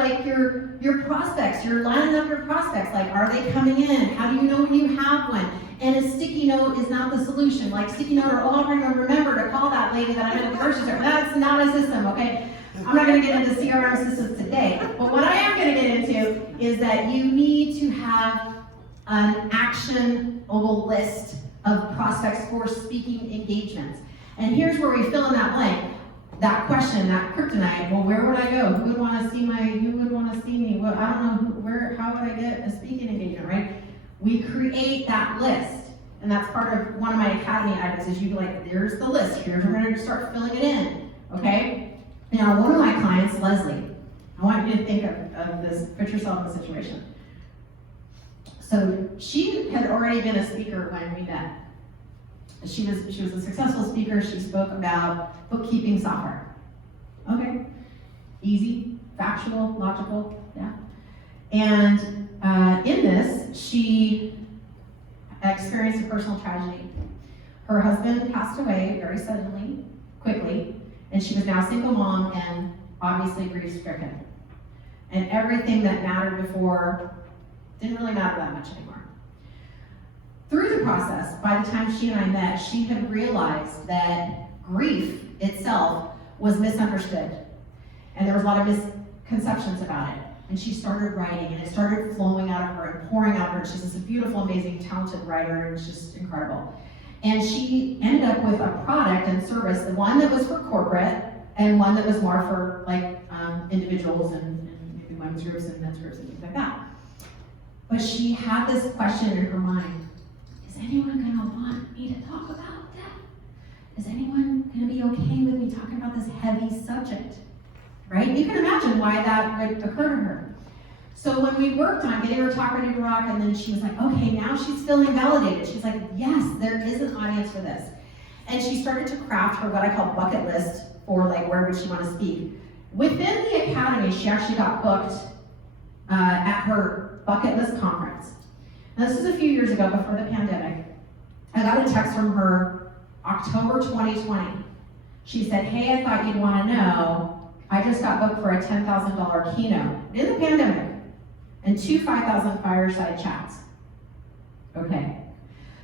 prospects. You're lining up your prospects. Like, are they coming in? How do you know when you have one? And a sticky note is not the solution. Like sticky note, or I'm going to remember to call that lady that I met at the grocery store. That's not a system, okay? I'm not going to get into CRM systems today. But what I am going to get into is that you need to have an actionable list of prospects for speaking engagements. And here's where we fill in that blank. That question, that kryptonite, well, where would I go? Who would want to see me? Well, I don't know, how would I get a speaking engagement, right? We create that list. And that's part of one of my academy items is you be like, there's the list. Here's where we're going to start filling it in, okay? Now, one of my clients, Leslie, I want you to think of this, put yourself in the situation. So she had already been a speaker when we met. She was a successful speaker. She spoke about bookkeeping software. Okay, easy, factual, logical, yeah. And in this, she experienced a personal tragedy. Her husband passed away very suddenly, quickly, and she was now a single mom and obviously grief-stricken. And everything that mattered before didn't really matter that much anymore. Through the process, by the time she and I met, she had realized that grief itself was misunderstood. And there was a lot of misconceptions about it. And she started writing, and it started flowing out of her. and pouring out her. She's this beautiful, amazing, talented writer, and it's just incredible. And she ended up with a product and service, the one that was for corporate and one that was more for like individuals and maybe women's groups and men's groups and things like that. But she had this question in her mind: is anyone gonna want me to talk about that? Is anyone gonna be okay with me talking about this heavy subject? Right? You can imagine why that would occur to her. So when we worked on getting her to talk Ready to Rock, and then she was like, okay, now she's feeling validated. She's like, yes, there is an audience for this. And she started to craft her what I call bucket list for like where would she want to speak. Within the academy, she actually got booked at her bucket list conference. Now this was a few years ago before the pandemic. I got a text from her October 2020. She said, hey, I thought you'd want to know, I just got booked for a $10,000 keynote in the pandemic and 2 5,000 fireside chats. Okay.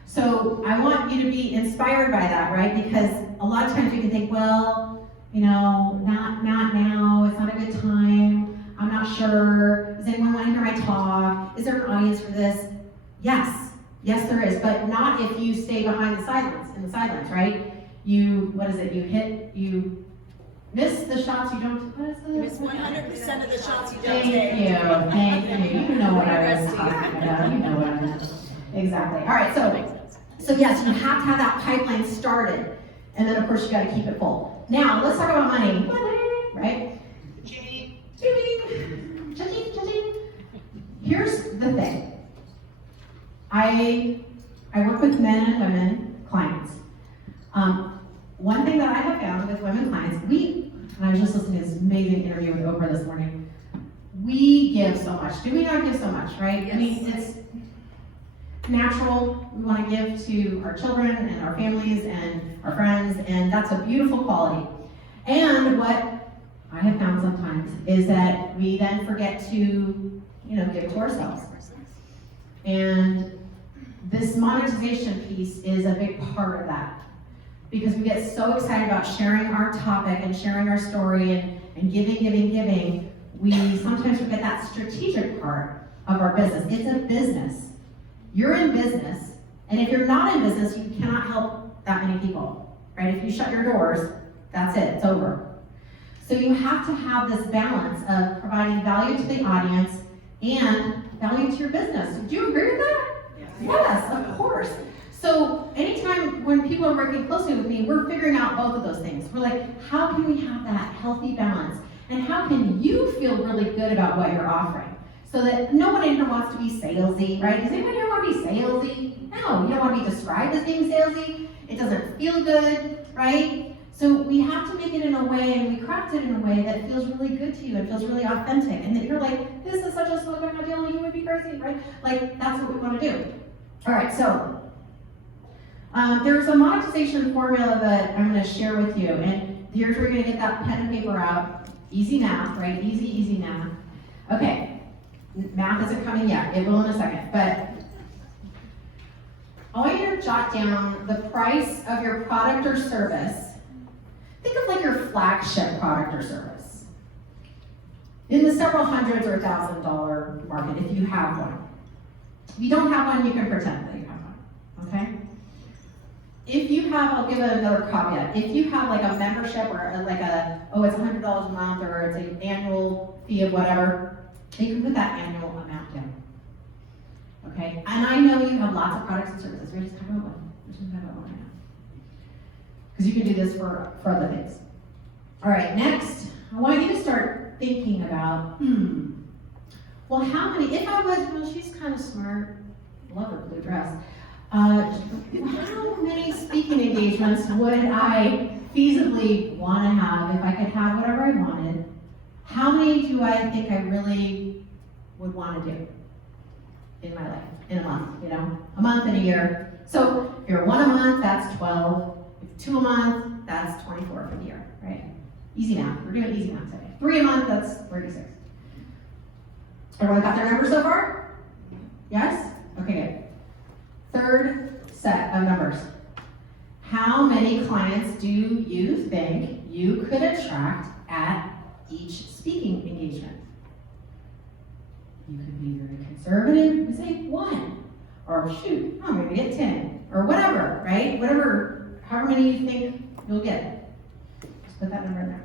So I want you to be inspired by that, right? Because a lot of times you can think, well, you know, not now, it's not a good time, I'm not sure, does anyone want to hear my talk? Is there an audience for this? Yes, there is, but not if you stay behind the sidelines, right? You miss the shots you don't, what is it? You miss 100% of the shots you don't Thank take. you. You know what I was talking about, you know what I meant. Exactly. All right, so yes, you have to have that pipeline started, and then of course you gotta keep it full. Now, let's talk about money, right? Cha-ching. Here's the thing. I work with men and women clients. One thing that I have found with women clients, and I was just listening to this amazing interview with Oprah this morning, we give so much. Do we not give so much, right? Yes. I mean, it's natural. We want to give to our children and our families and our friends, and that's a beautiful quality. And what I have found sometimes is that we then forget to, give to ourselves. And this monetization piece is a big part of that. Because we get so excited about sharing our topic and sharing our story and giving, we sometimes forget that strategic part of our business. It's a business. You're in business, and if you're not in business, you cannot help that many people, right? If you shut your doors, that's it, it's over. So you have to have this balance of providing value to the audience and value to your business. Do you agree with that? Yes, of course. So anytime when people are working closely with me, we're figuring out both of those things. We're like, how can we have that healthy balance? And how can you feel really good about what you're offering? So that no one in here wants to be salesy, right? Does anyone here want to be salesy? No, you don't want to be described as being salesy. It doesn't feel good, right? So we have to make it in a way, and we craft it in a way that feels really good to you and feels really authentic. And that you're like, this is such a slow kind of deal, you would be crazy, right? Like, that's what we want to do. All right, so there's a monetization formula that I'm going to share with you, and here's where you're going to get that pen and paper out. Easy math, right? Easy math. Okay, math isn't coming yet. It will in a second, but I want you to jot down the price of your product or service. Think of like your flagship product or service. In the several hundreds or $1,000 market, if you have one. If you don't have one, you can pretend that you have one, okay? If you have, I'll give it another caveat. If you have like a membership or it's $100 a month or it's an annual fee of whatever, you can put that annual amount down. Okay? And I know you have lots of products and services. We're just talking about one. Right now. Because you can do this for other things. All right, next, I want you to start thinking about, well, how many, if I was, well, she's kind of smart, love her blue dress. How many speaking engagements would I feasibly want to have if I could have whatever I wanted? How many do I think I really would want to do in my life, in a month, a month and a year? So if you're 1 a month, that's 12. If 2 a month, that's 24 for the year, right? Easy math, we're doing easy math today. 3 a month, that's 36. Everyone got their numbers so far? Yes? Okay, good. Third set of numbers. How many clients do you think you could attract at each speaking engagement? You could be very conservative and say 1. Or shoot, I'm gonna get 10. Or whatever, right? However many you think you'll get. Just put that number in there.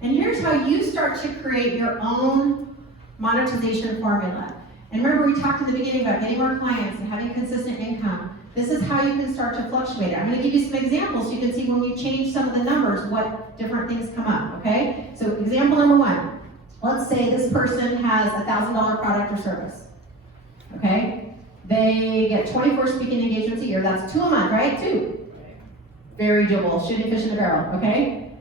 And here's how you start to create your own monetization formula. And remember, we talked in the beginning about getting more clients and having consistent income. This is how you can start to fluctuate it. I'm going to give you some examples so you can see when we change some of the numbers, what different things come up, okay? So example number 1. Let's say this person has a $1,000 product or service, okay? They get 24 speaking engagements a year. That's 2 a month, right? 2. Very doable. Shooting fish in a barrel, okay?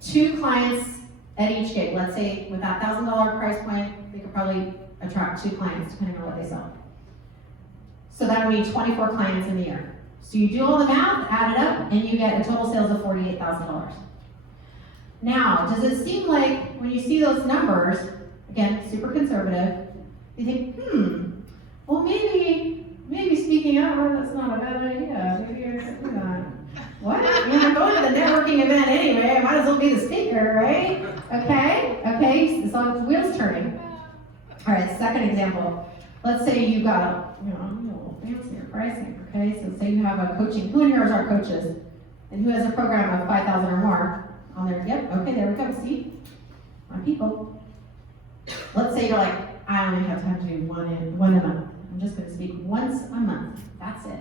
2 clients at each gig. Let's say with that $1,000 price point, they could probably attract 2 clients depending on what they sell. So that would be 24 clients in the year. So you do all the math, add it up, and you get a total sales of $48,000. Now, does it seem like when you see those numbers, again, super conservative, you think, well maybe speaking out, that's not a bad idea. Maybe I should do that. What? I'm going to the networking event anyway, I might as well be the speaker, right? Okay, so the wheel's turning. All right, second example. Let's say you got a little fancier pricing, okay? So say you have a coaching, who in here is our coaches? And who has a program of 5,000 or more on there? Yep, okay, there we go, see? My people. Let's say you're like, I only have time to do one a month. I'm just gonna speak once a month, that's it.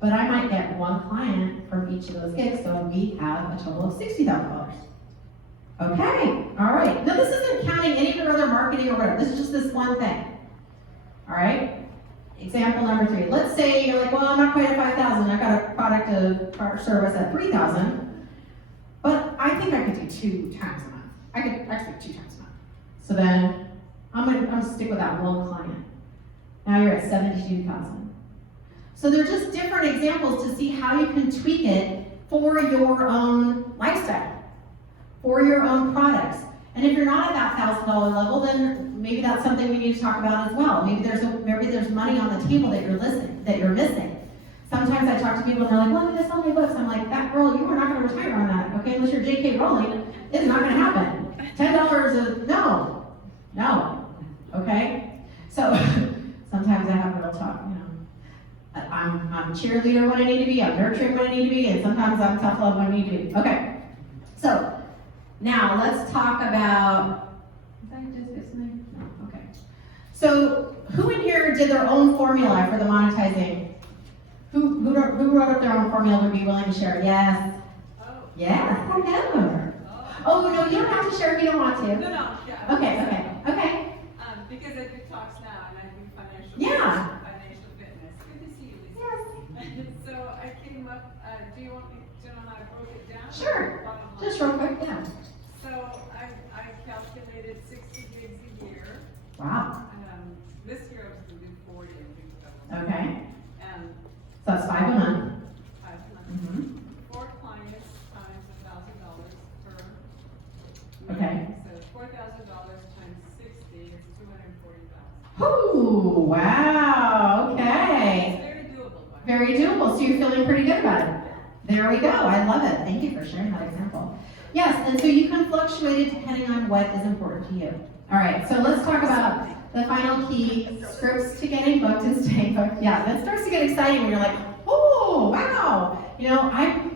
But I might get 1 client from each of those gigs, so we have a total of $60,000. Okay, all right. Now this isn't counting any of your other marketing or whatever, this is just this one thing. All right, example number 3. Let's say you're like, well, I'm not quite at 5,000, I've got a product or service at 3,000, but I think I could do 2 times a month. I could actually 2 times a month. So then, I'm gonna stick with that 1 client. Now you're at 72,000. So they're just different examples to see how you can tweak it for your own lifestyle, for your own products. And if you're not at that $1,000 level, then maybe that's something we need to talk about as well. Maybe there's money on the table that you're missing. Sometimes I talk to people and they're like, well, I'm gonna sell my books. I'm like, that girl, you are not gonna retire on that, okay? Unless you're J.K. Rowling, it's not gonna happen. $10 no, okay? So sometimes I have a real talk, I'm a cheerleader when I need to be, I'm nurturing when I need to be, and sometimes I'm tough love when I need to be. Okay, so now let's talk about, did I just get something? No, okay. So who in here did their own formula for the monetizing? Who wrote up their own formula would be willing to share? Yes. Oh. Yes, I know. Oh, no, you don't have to share if you don't want to. No, yeah. Okay. Because I do talks now and I do financial fitness. Good to see you, Lisa. Yes. So I came up, do you want me to know how I broke it down? Sure. Just real quick, yeah. So I calculated 60 gigs a year. Wow. This year I was going to do 40, I think. Okay. And So that's 5 a month. 5 months. Mm-hmm. 4 clients times $1,000 per Okay. meeting. So $4,000 times 60 is $240,000. Ooh, wow, okay. It's very doable. Very doable, so you're feeling pretty good about it. There we go, I love it. Thank you for sharing that example. Yes, and so you can fluctuate it depending on what is important to you. All right, so let's talk about the final key, scripts to getting booked and staying booked. Yeah, that starts to get exciting when you're like, oh, wow.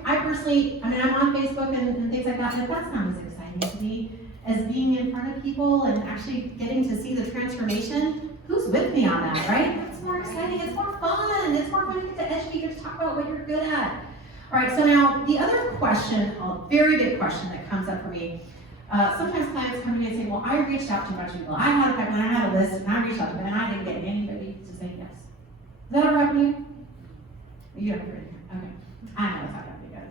I personally, I'm on Facebook and things like that, but that's not as exciting to me as being in front of people and actually getting to see the transformation. Who's with me on that, right? It's more exciting, it's more fun, it's more fun to get to educate, you get to talk about what you're good at. All right, so now the other question, a very big question that comes up for me, sometimes clients come to me and say, well, I reached out to a bunch of people. I had a pipeline, I had a list, and I reached out to them, and I didn't get anybody to say yes. Is that all right with you? You don't have to do anything. Okay. I know it's not going to be good.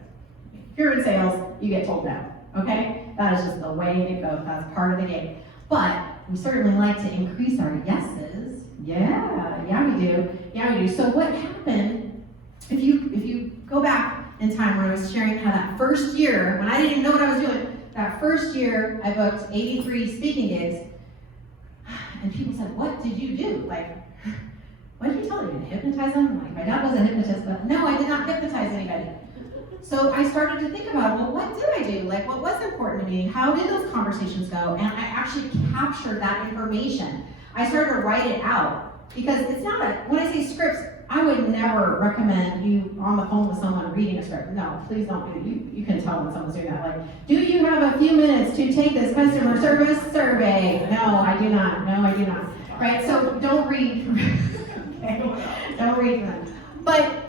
If you're in sales, you get told no. Okay? That is just the way it goes. That's part of the game. But we certainly like to increase our yeses. Yeah, we do. So what happened, if you go back in time when I was sharing how that first year, when I didn't even know what I was doing, that first year I booked 83 speaking gigs, and people said, what did you do? Like, what did you tell them? You hypnotize them? Like, my dad was a hypnotist, but no, I did not hypnotize anybody. So I started to think about, well, what did I do? Like, what was important to me? How did those conversations go? And I actually captured that information. I started to write it out because it's not when I say scripts, I would never recommend you on the phone with someone reading a script. No, please don't do it. You can tell when someone's doing that. Like, do you have a few minutes to take this customer service survey? No, I do not. No, I do not. Right? So don't read. Okay? Don't read them. But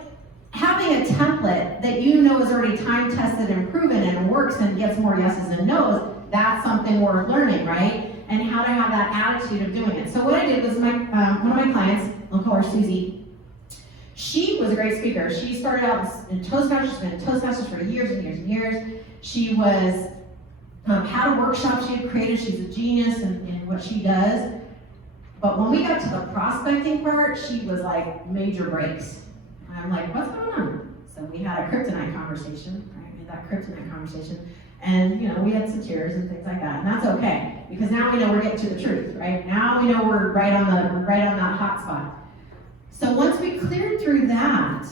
having a template that you know is already time tested and proven and works and gets more yeses and nos, that's something worth learning, right? And how to have that attitude of doing it. So what I did was one of my clients, I'll call her Susie, she was a great speaker. She started out in Toastmasters, she's been in Toastmasters for years and years and years. She was, had a workshop she had created, she's a genius in what she does. But when we got to the prospecting part, she was like major breaks. I'm like, what's going on? So we had a kryptonite conversation, right? We had that kryptonite conversation. And, you know, we had some tears and things like that. And that's okay, because now we know we're getting to the truth, right? Now we know we're right on that hot spot. So once we cleared through that,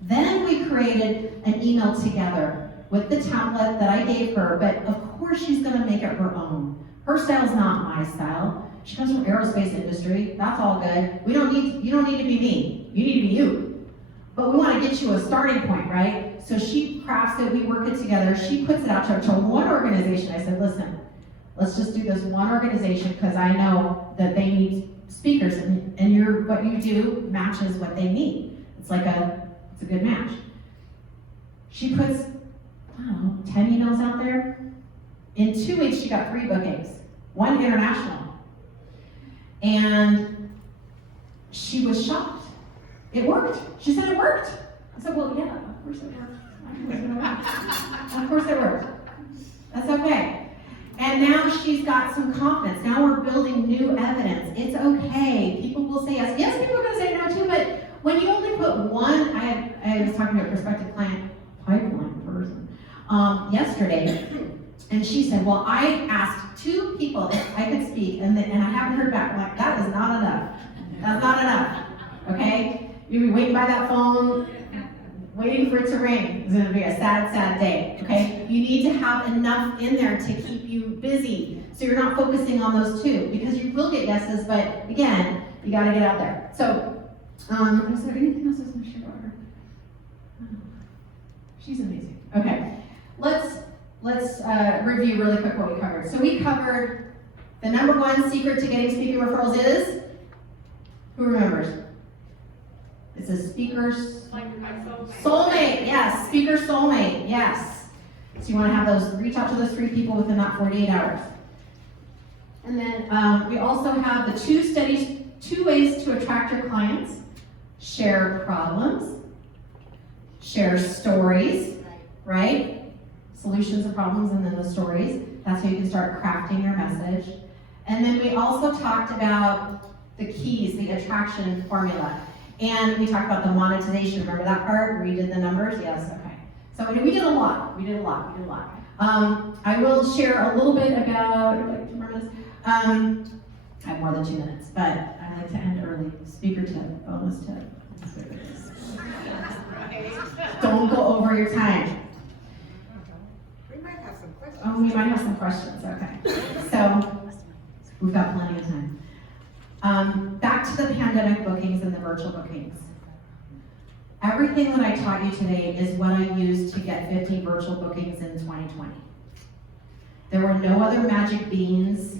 then we created an email together with the template that I gave her, but of course she's gonna make it her own. Her style's not my style. She comes from aerospace industry, that's all good. You don't need to be me, you need to be you. But we want to get you a starting point, right? So she crafts it, we work it together, she puts it out to one organization. I said, listen, let's just do this one organization because I know that they need speakers and what you do matches what they need. It's a good match. She puts, I don't know, 10 emails out there. In 2 weeks, she got 3 bookings, 1 international. And she was shocked. It worked. She said it worked. I said, well, yeah, of course it worked. Of course it worked. That's okay. And now she's got some confidence. Now we're building new evidence. It's okay. People will say yes. Yes, people are going to say no too, but when you only put one, I was talking to a prospective client, pipeline person, yesterday, and she said, well, I asked 2 people if I could speak, and I haven't heard back. I'm like, that is not enough. That's not enough, okay? You'll be waiting by that phone, waiting for it to ring. It's gonna be a sad, sad day, okay? You need to have enough in there to keep you busy, so you're not focusing on those 2, because you will get yeses, but again, you gotta get out there. So, is there anything else I was gonna share about her? She's amazing. Okay, let's review really quick what we covered. So we covered the #1 secret to getting speaking referrals is, who remembers? It's a speaker's soulmate. Yes, speaker soulmate. Yes. So you want to have reach out to those 3 people within that 48 hours. And then we also have the 2 ways to attract your clients: share problems, share stories, right? Solutions of problems, and then the stories. That's how you can start crafting your message. And then we also talked about the keys, the attraction formula. And we talked about the monetization. Remember that part where we did the numbers? Yes, okay. So we did a lot. I will share a little bit about, like 2 more minutes. I have more than 2 minutes, but I like to end early. Speaker tip, bonus tip. Don't go over your time. We might have some questions. Oh, we might have some questions, okay. So, we've got plenty of time. Back to the pandemic bookings and the virtual bookings. Everything that I taught you today is what I used to get 50 virtual bookings in 2020. There were no other magic beans,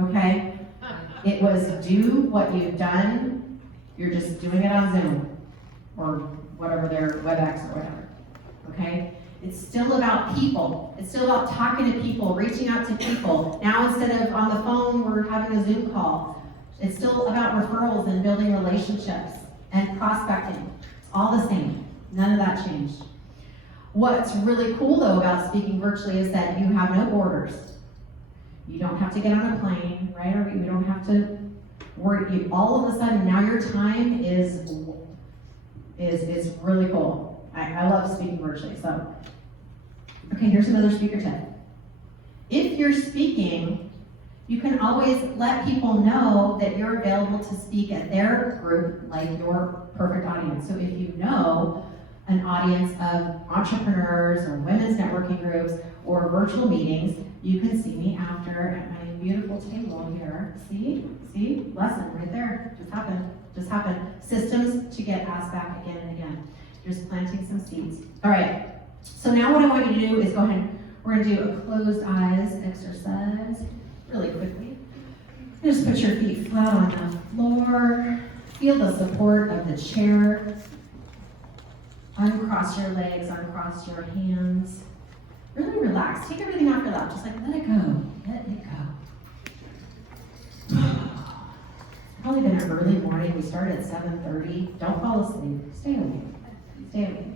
okay? It was do what you've done, you're just doing it on Zoom, or whatever their WebEx or whatever, okay? It's still about people. It's still about talking to people, reaching out to people. Now instead of on the phone, we're having a Zoom call. It's still about referrals and building relationships and prospecting. It's all the same. None of that changed. What's really cool though about speaking virtually is that you have no borders. You don't have to get on a plane, right? Or you don't have to worry. All of a sudden now your time is really cool. I love speaking virtually. So, okay, here's another speaker tip. If you're speaking, you can always let people know that you're available to speak at their group, like your perfect audience. So if you know an audience of entrepreneurs or women's networking groups or virtual meetings, you can see me after at my beautiful table here. See, lesson right there, just happened. Systems to get asked back again and again. Just planting some seeds. All right, so now what I want you to do is go ahead, we're gonna do a closed eyes exercise really quickly. Just put your feet flat on the floor. Feel the support of the chair. Uncross your legs, uncross your hands. Really relax. Take everything off your lap. Just like let it go. Let it go. It's probably been an early morning. We started at 7:30. Don't fall asleep. Stay awake. Stay awake.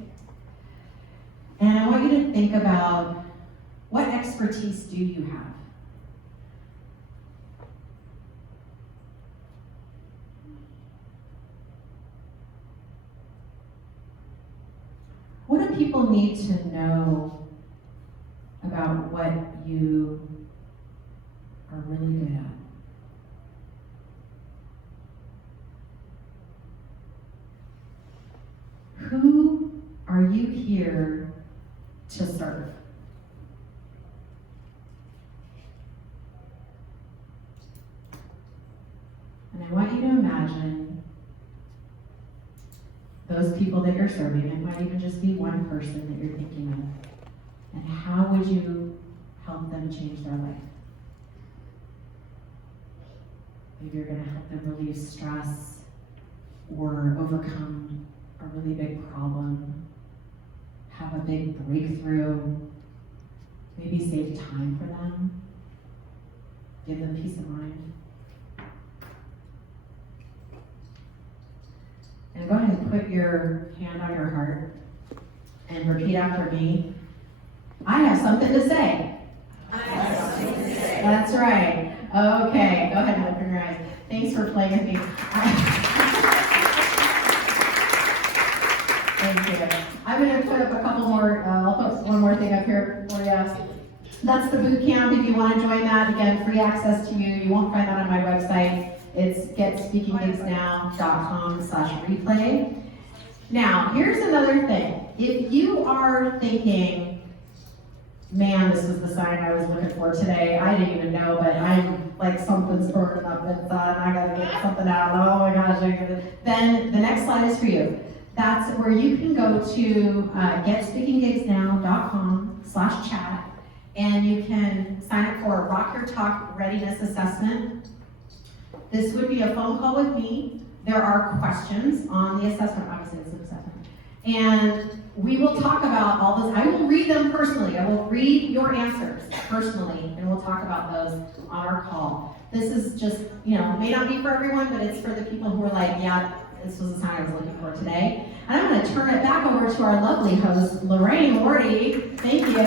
And I want you to think about what expertise do you have? What do people need to know about what you are really good at? Who are you here to serve? And I want you to imagine those people that you're serving. It might even just be one person that you're thinking of. And how would you help them change their life? Maybe you're going to help them relieve stress or overcome a really big problem, have a big breakthrough, maybe save time for them, give them peace of mind. And go ahead and put your hand on your heart and repeat after me. I have something to say. I have something to say. That's right. Okay, go ahead and open your eyes. Thanks for playing with me. Thank you. I'm going to put up a couple more, I'll put one more thing up here for you. That's the boot camp. If you want to join that, again, free access to you. You won't find that on my website. It's GetSpeakingGigsNow.com/replay. Now, here's another thing. If you are thinking, man, this was the sign I was looking for today, I didn't even know, but I'm like something's burning up inside, and I gotta get something out. Oh my gosh, then the next slide is for you. That's where you can go to GetSpeakingGigsNow.com/chat, and you can sign up for a Rock Your Talk readiness assessment. This would be a phone call with me. There are questions on the assessment, obviously it's an assessment. And we will talk about all those. I will read them personally. I will read your answers personally, and we'll talk about those on our call. This is just, may not be for everyone, but it's for the people who are like, yeah, this was the sign I was looking for today. And I'm going to turn it back over to our lovely host, Lorraine Wardy. Thank you.